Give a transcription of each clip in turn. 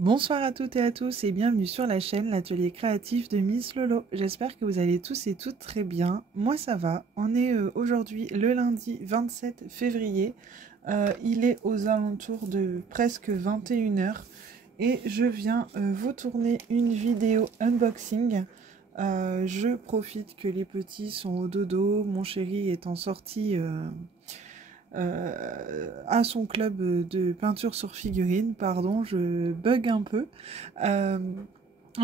Bonsoir à toutes et à tous et bienvenue sur la chaîne L'Atelier Créatif de Miss Lolo. J'espère que vous allez tous et toutes très bien. Moi ça va. On est aujourd'hui le lundi 27 février. Il est aux alentours de presque 21 heures et je viens vous tourner une vidéo unboxing. Je profite que les petits sont au dodo, mon chéri est en sortie à son club de peinture sur figurine. Pardon, je bug un peu.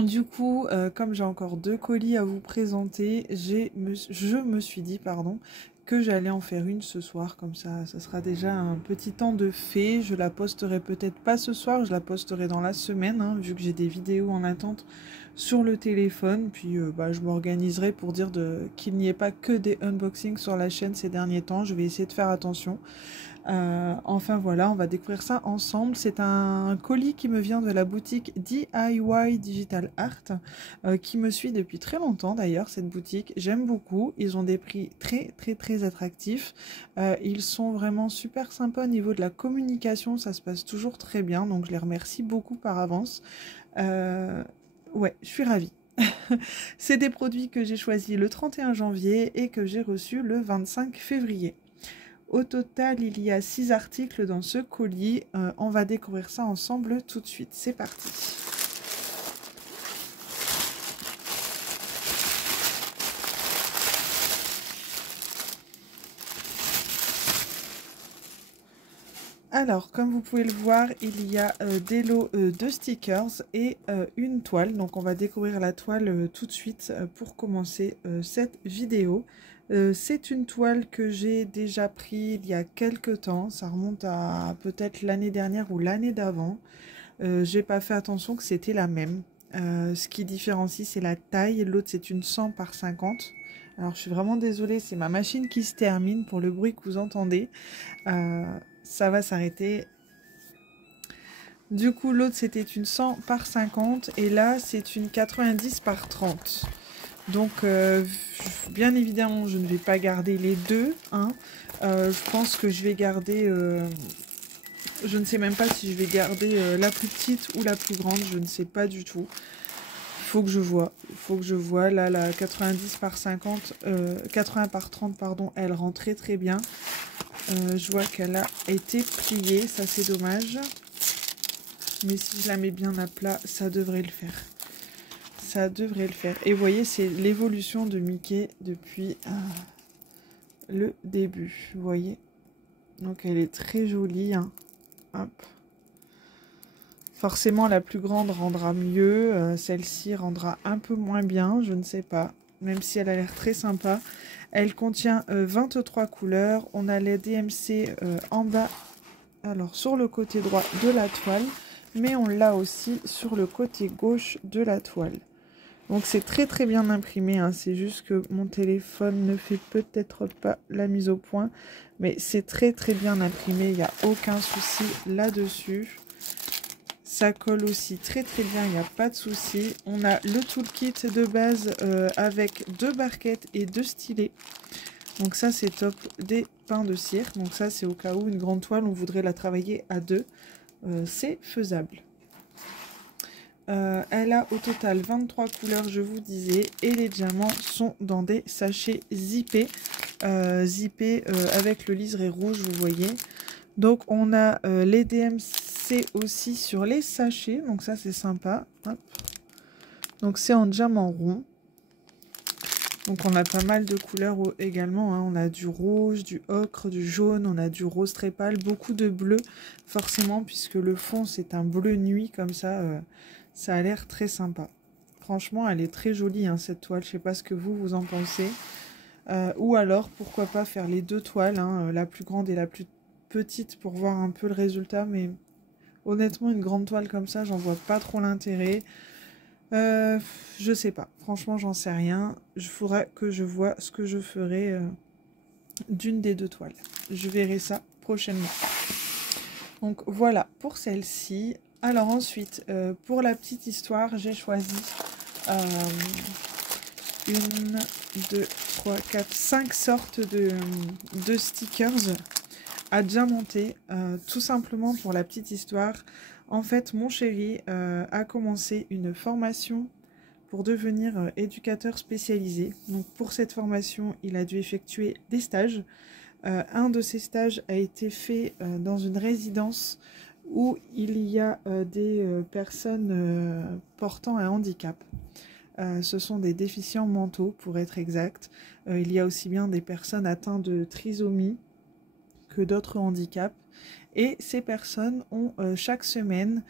Du coup, comme j'ai encore 2 colis à vous présenter, je me suis dit, pardon, que j'allais en faire une ce soir, comme ça sera déjà un petit temps de fait. Je la posterai peut-être pas ce soir, je la posterai dans la semaine, hein, vu que j'ai des vidéos en attente sur le téléphone. Puis je m'organiserai pour dire qu'il n'y ait pas que des unboxings sur la chaîne ces derniers temps. Je vais essayer de faire attention. Enfin voilà, on va découvrir ça ensemble. C'est un colis qui me vient de la boutique DIY Digital Art, qui me suit depuis très longtemps d'ailleurs, cette boutique. J'aime beaucoup, ils ont des prix très attractifs. Ils sont vraiment super sympas au niveau de la communication, ça se passe toujours très bien, donc je les remercie beaucoup par avance. Ouais, je suis ravie. C'est des produits que j'ai choisis le 31 janvier et que j'ai reçus le 25 février. Au total, il y a 6 articles dans ce colis. On va découvrir ça ensemble tout de suite. C'est parti. Alors, comme vous pouvez le voir, il y a des lots de stickers et une toile. Donc, on va découvrir la toile tout de suite pour commencer cette vidéo. C'est une toile que j'ai déjà pris il y a quelques temps. Ça remonte à peut-être l'année dernière ou l'année d'avant. J'ai pas fait attention que c'était la même. Ce qui différencie, c'est la taille. L'autre, c'est une 100 par 50. Alors, je suis vraiment désolée, c'est ma machine qui se termine pour le bruit que vous entendez. Ça va s'arrêter. Du coup, l'autre, c'était une 100 par 50. Et là, c'est une 90 par 30. Donc, bien évidemment, je ne vais pas garder les deux. Hein. Je pense que je vais garder... je ne sais même pas si je vais garder la plus petite ou la plus grande. Je ne sais pas du tout. Faut que je vois. Il faut que je vois. Là, la 90 par 50... 80 par 30, pardon, elle rend très bien. Je vois qu'elle a été pliée. Ça, c'est dommage. Mais si je la mets bien à plat, ça devrait le faire. Ça devrait le faire. Et vous voyez, c'est l'évolution de Mickey depuis le début. Vous voyez. Donc, elle est très jolie. Hein. Hop. Forcément, la plus grande rendra mieux. Celle-ci rendra un peu moins bien. Je ne sais pas. Même si elle a l'air très sympa. Elle contient 23 couleurs. On a les DMC en bas. Alors, sur le côté droit de la toile. Mais on l'a aussi sur le côté gauche de la toile. Donc c'est très bien imprimé, hein. C'est juste que mon téléphone ne fait peut-être pas la mise au point, mais c'est très bien imprimé, il n'y a aucun souci là-dessus. Ça colle aussi très bien, il n'y a pas de souci. On a le toolkit de base avec 2 barquettes et 2 stylets. Donc ça c'est top, des pains de cire. Donc ça c'est au cas où une grande toile, on voudrait la travailler à 2. C'est faisable. Elle a au total 23 couleurs, je vous disais, et les diamants sont dans des sachets zippés, avec le liseré rouge, vous voyez. Donc on a les DMC aussi sur les sachets, donc ça c'est sympa. Hop. Donc c'est en diamant rond. Donc on a pas mal de couleurs également, hein. On a du rouge, du ocre, du jaune, on a du rose très pâle, beaucoup de bleu forcément puisque le fond c'est un bleu nuit comme ça. Ça a l'air très sympa. Franchement, elle est très jolie, hein, cette toile. Je ne sais pas ce que vous en pensez. Ou alors, pourquoi pas faire les 2 toiles, hein, la plus grande et la plus petite, pour voir un peu le résultat. Mais honnêtement, une grande toile comme ça, j'en vois pas trop l'intérêt. Je sais pas. Franchement, j'en sais rien. Il faudrait que je vois ce que je ferai d'une des 2 toiles. Je verrai ça prochainement. Donc voilà pour celle-ci. Alors ensuite, pour la petite histoire, j'ai choisi 1, 2, 3, 4, 5 sortes de stickers. à Diamanté, tout simplement pour la petite histoire. En fait, mon chéri a commencé une formation pour devenir éducateur spécialisé. Donc pour cette formation, il a dû effectuer des stages. Un de ces stages a été fait dans une résidence où il y a des personnes portant un handicap. Ce sont des déficients mentaux pour être exact. Il y a aussi bien des personnes atteintes de trisomie que d'autres handicaps. Et ces personnes ont chaque semaine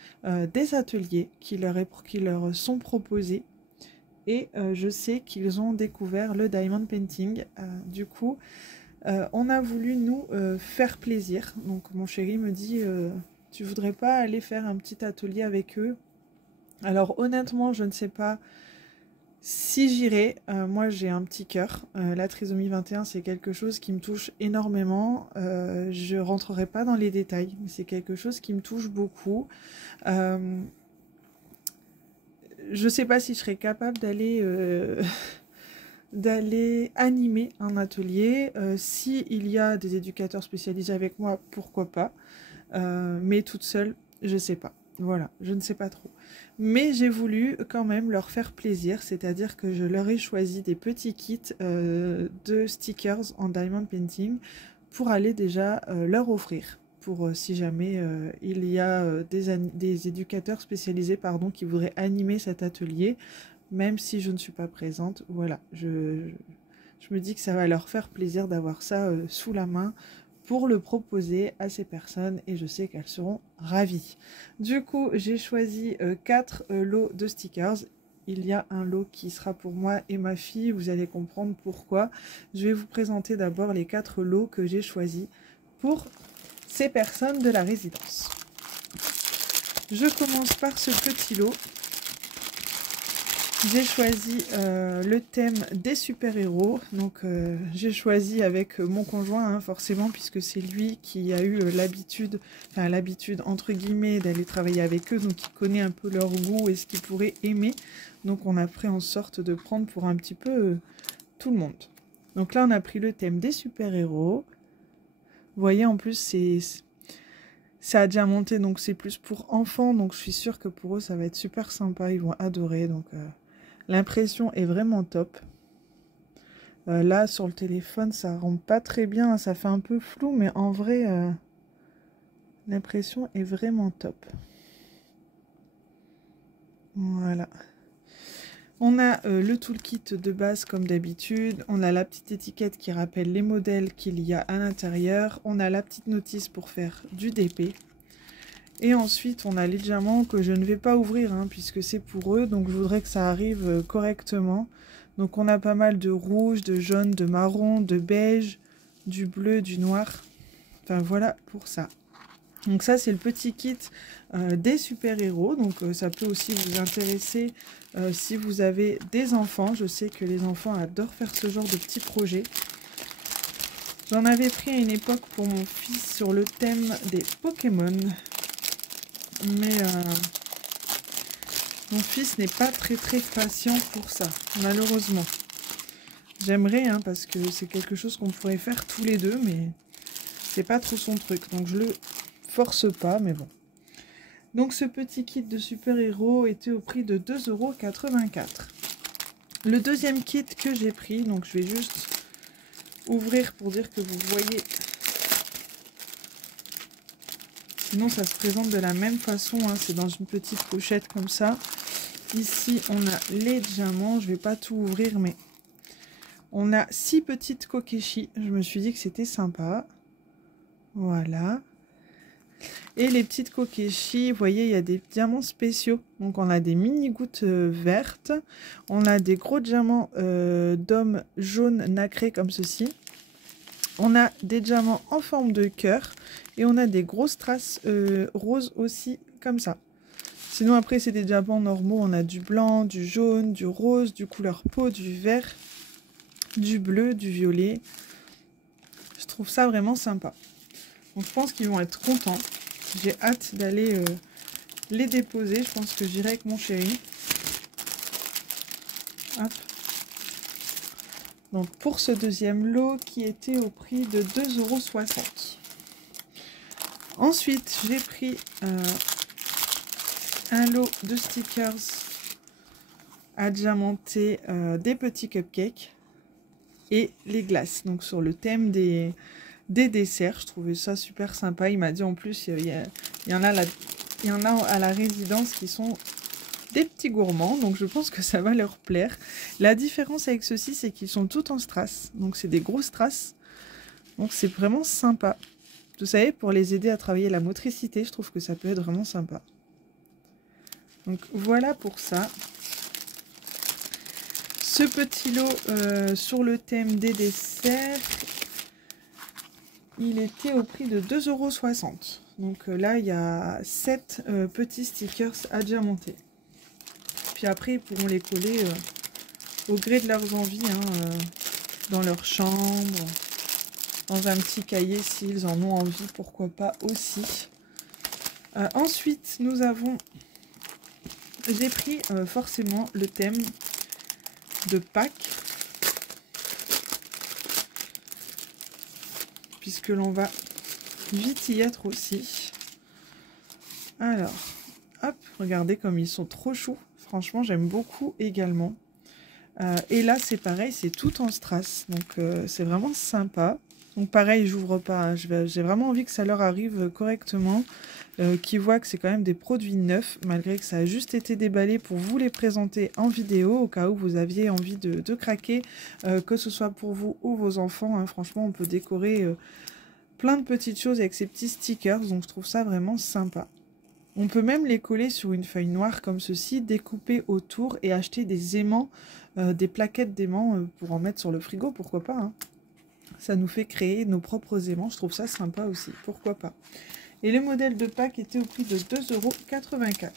des ateliers qui leur sont proposés. Et je sais qu'ils ont découvert le diamond painting. Du coup, on a voulu nous faire plaisir. Donc mon chéri me dit, tu voudrais pas aller faire un petit atelier avec eux? Alors honnêtement, je ne sais pas si j'irai. Moi j'ai un petit cœur. La trisomie 21, c'est quelque chose qui me touche énormément. Je rentrerai pas dans les détails, mais c'est quelque chose qui me touche beaucoup. Je sais pas si je serais capable d'aller d'aller animer un atelier. Si il y a des éducateurs spécialisés avec moi, pourquoi pas. Mais toute seule, je sais pas. Voilà, je ne sais pas trop. Mais j'ai voulu quand même leur faire plaisir, c'est-à-dire que je leur ai choisi des petits kits de stickers en diamond painting pour aller déjà leur offrir. Pour si jamais il y a des éducateurs spécialisés qui voudraient animer cet atelier, même si je ne suis pas présente. Voilà, je me dis que ça va leur faire plaisir d'avoir ça sous la main pour le proposer à ces personnes et je sais qu'elles seront ravies. Du coup, j'ai choisi 4 lots de stickers. Il y a un lot qui sera pour moi et ma fille, vous allez comprendre pourquoi. Je vais vous présenter d'abord les 4 lots que j'ai choisis pour ces personnes de la résidence. Je commence par ce petit lot. J'ai choisi le thème des super-héros, donc j'ai choisi avec mon conjoint, hein, forcément, puisque c'est lui qui a eu l'habitude entre guillemets d'aller travailler avec eux, donc il connaît un peu leur goût et ce qu'ils pourraient aimer, donc on a fait en sorte de prendre pour un petit peu tout le monde. Donc là on a pris le thème des super-héros, vous voyez en plus ça a déjà monté, donc c'est plus pour enfants, donc je suis sûre que pour eux ça va être super sympa, ils vont adorer, donc... L'impression est vraiment top. Là, sur le téléphone, ça rend pas très bien. Ça fait un peu flou, mais en vrai, l'impression est vraiment top. Voilà. On a le toolkit de base comme d'habitude. On a la petite étiquette qui rappelle les modèles qu'il y a à l'intérieur. On a la petite notice pour faire du DP. Et ensuite, on a les diamants que je ne vais pas ouvrir, hein, puisque c'est pour eux. Donc, je voudrais que ça arrive correctement. Donc, on a pas mal de rouge, de jaune, de marron, de beige, du bleu, du noir. Enfin, voilà pour ça. Donc, ça, c'est le petit kit des super-héros. Donc, ça peut aussi vous intéresser si vous avez des enfants. Je sais que les enfants adorent faire ce genre de petits projets. J'en avais pris à une époque pour mon fils sur le thème des Pokémon. Mais mon fils n'est pas très patient pour ça, malheureusement. J'aimerais, hein, parce que c'est quelque chose qu'on pourrait faire tous les deux, mais c'est pas trop son truc. Donc je le force pas, mais bon. Donc ce petit kit de super-héros était au prix de 2,84 €. Le deuxième kit que j'ai pris, donc je vais juste ouvrir pour dire que vous voyez... Sinon, ça se présente de la même façon, hein, c'est dans une petite pochette comme ça. Ici, on a les diamants, je ne vais pas tout ouvrir, mais on a 6 petites kokeshi. Je me suis dit que c'était sympa. Voilà. Et les petites kokeshi, vous voyez, il y a des diamants spéciaux. Donc, on a des mini-gouttes vertes. On a des gros diamants d'homme jaune nacré comme ceci. On a des diamants en forme de cœur. Et on a des grosses traces roses aussi, comme ça. Sinon, après, c'est des diamants normaux. On a du blanc, du jaune, du rose, du couleur peau, du vert, du bleu, du violet. Je trouve ça vraiment sympa. Donc, je pense qu'ils vont être contents. J'ai hâte d'aller les déposer. Je pense que j'irai avec mon chéri. Hop. Donc, pour ce deuxième lot qui était au prix de 2,60 €. Ensuite, j'ai pris un lot de stickers à diamanter, des petits cupcakes et les glaces. Donc sur le thème des desserts, je trouvais ça super sympa. Il m'a dit en plus, il y en a à la résidence qui sont des petits gourmands, donc je pense que ça va leur plaire. La différence avec ceux-ci, c'est qu'ils sont tous en strass, donc c'est des grosses strass, donc c'est vraiment sympa. Vous savez, pour les aider à travailler la motricité, je trouve que ça peut être vraiment sympa. Donc voilà pour ça. Ce petit lot sur le thème des desserts, il était au prix de 2,60 €. Donc là, il y a 7 petits stickers à diamanter. Puis après, ils pourront les coller au gré de leurs envies, hein, dans leur chambre, dans un petit cahier s'ils en ont envie, pourquoi pas aussi. Ensuite, j'ai pris forcément le thème de Pâques, puisque l'on va vite y être aussi. Alors, hop, regardez comme ils sont trop choux. Franchement, j'aime beaucoup également. Et là, c'est pareil, c'est tout en strass. Donc, c'est vraiment sympa. Donc, pareil, j'ouvre pas. Hein. J'ai vraiment envie que ça leur arrive correctement. Qu'ils voient que c'est quand même des produits neufs, malgré que ça a juste été déballé pour vous les présenter en vidéo, au cas où vous aviez envie de craquer, que ce soit pour vous ou vos enfants. Hein. Franchement, on peut décorer plein de petites choses avec ces petits stickers. Donc, je trouve ça vraiment sympa. On peut même les coller sur une feuille noire comme ceci, découper autour et acheter des aimants, des plaquettes d'aimants pour en mettre sur le frigo, pourquoi pas. Hein. Ça nous fait créer nos propres aimants, je trouve ça sympa aussi, pourquoi pas. Et le modèle de Pâques était au prix de 2,84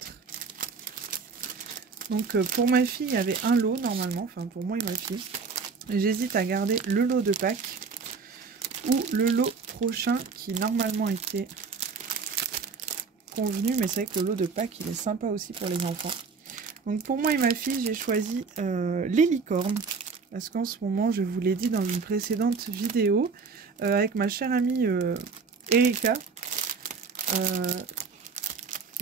€. Donc pour ma fille, il y avait un lot normalement, enfin pour moi et ma fille. J'hésite à garder le lot de Pâques ou le lot prochain qui normalement était convenu, mais c'est vrai que le lot de Pâques il est sympa aussi pour les enfants. Donc pour moi et ma fille, j'ai choisi les licornes, parce qu'en ce moment, je vous l'ai dit dans une précédente vidéo, avec ma chère amie Erika,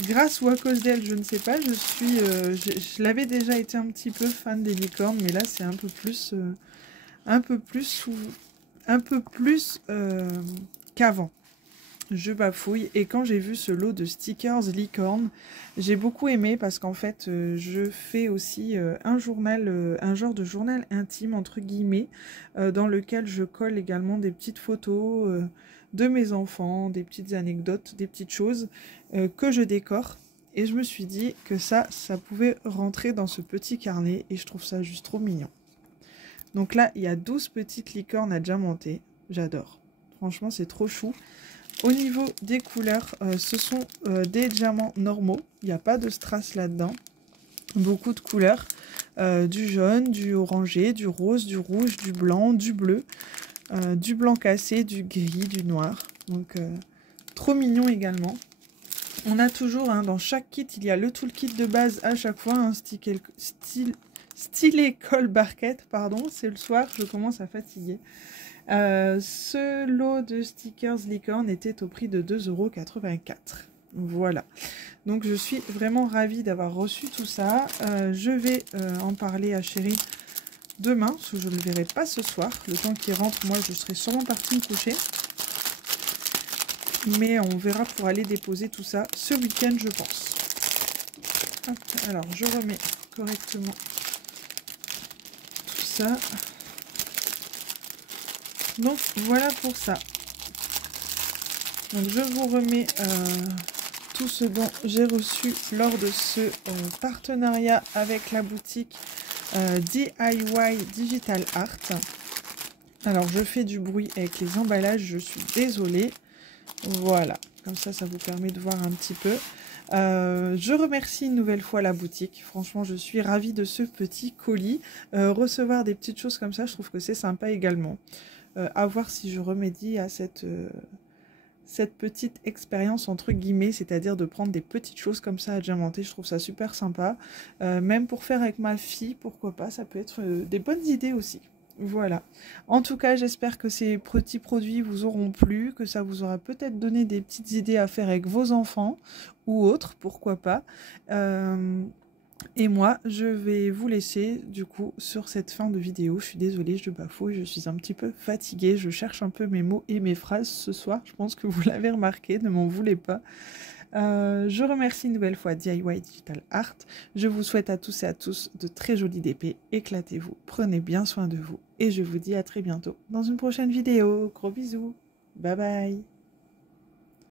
grâce ou à cause d'elle, je ne sais pas, je l'avais déjà été un petit peu fan des licornes, mais là c'est un peu plus qu'avant. Je bafouille, et quand j'ai vu ce lot de stickers licorne, j'ai beaucoup aimé parce qu'en fait je fais aussi un genre de journal intime entre guillemets, dans lequel je colle également des petites photos de mes enfants, des petites anecdotes, des petites choses que je décore, et je me suis dit que ça pouvait rentrer dans ce petit carnet, et je trouve ça juste trop mignon. Donc là il y a 12 petites licornes à diamanter, j'adore, franchement c'est trop chou. Au niveau des couleurs, ce sont des diamants normaux. Il n'y a pas de strass là-dedans. Beaucoup de couleurs. Du jaune, du orangé, du rose, du rouge, du blanc, du bleu. Du blanc cassé, du gris, du noir. Donc, trop mignon également. On a toujours, hein, dans chaque kit, il y a le toolkit de base à chaque fois. Un stylet colle barquette, pardon. C'est le soir, je commence à fatiguer. Ce lot de stickers licorne était au prix de 2,84 €. Voilà. Donc je suis vraiment ravie d'avoir reçu tout ça. Je vais en parler à Chérie demain, parce que je ne le verrai pas ce soir. Le temps qu'il rentre, moi je serai sûrement partie me coucher. Mais on verra pour aller déposer tout ça ce week-end, je pense. Hop, alors je remets correctement tout ça. Donc voilà pour ça. Donc je vous remets tout ce dont j'ai reçu lors de ce partenariat avec la boutique DIY Digital Art. Alors je fais du bruit avec les emballages, je suis désolée. Voilà, comme ça vous permet de voir un petit peu. Je remercie une nouvelle fois la boutique. Franchement, je suis ravie de ce petit colis. Recevoir des petites choses comme ça, je trouve que c'est sympa également. À voir si je remédie à cette petite expérience entre guillemets, c'est-à-dire de prendre des petites choses comme ça à diamanter. Je trouve ça super sympa. Même pour faire avec ma fille, pourquoi pas, ça peut être des bonnes idées aussi. Voilà. En tout cas, j'espère que ces petits produits vous auront plu, que ça vous aura peut-être donné des petites idées à faire avec vos enfants ou autres, pourquoi pas. Et moi, je vais vous laisser du coup sur cette fin de vidéo. Je suis désolée, je bafouille, je suis un petit peu fatiguée. Je cherche un peu mes mots et mes phrases ce soir. Je pense que vous l'avez remarqué, ne m'en voulez pas. Je remercie une nouvelle fois DIY Digital Art. Je vous souhaite à tous et à tous de très jolies DP. Éclatez-vous, prenez bien soin de vous et je vous dis à très bientôt dans une prochaine vidéo. Gros bisous. Bye bye.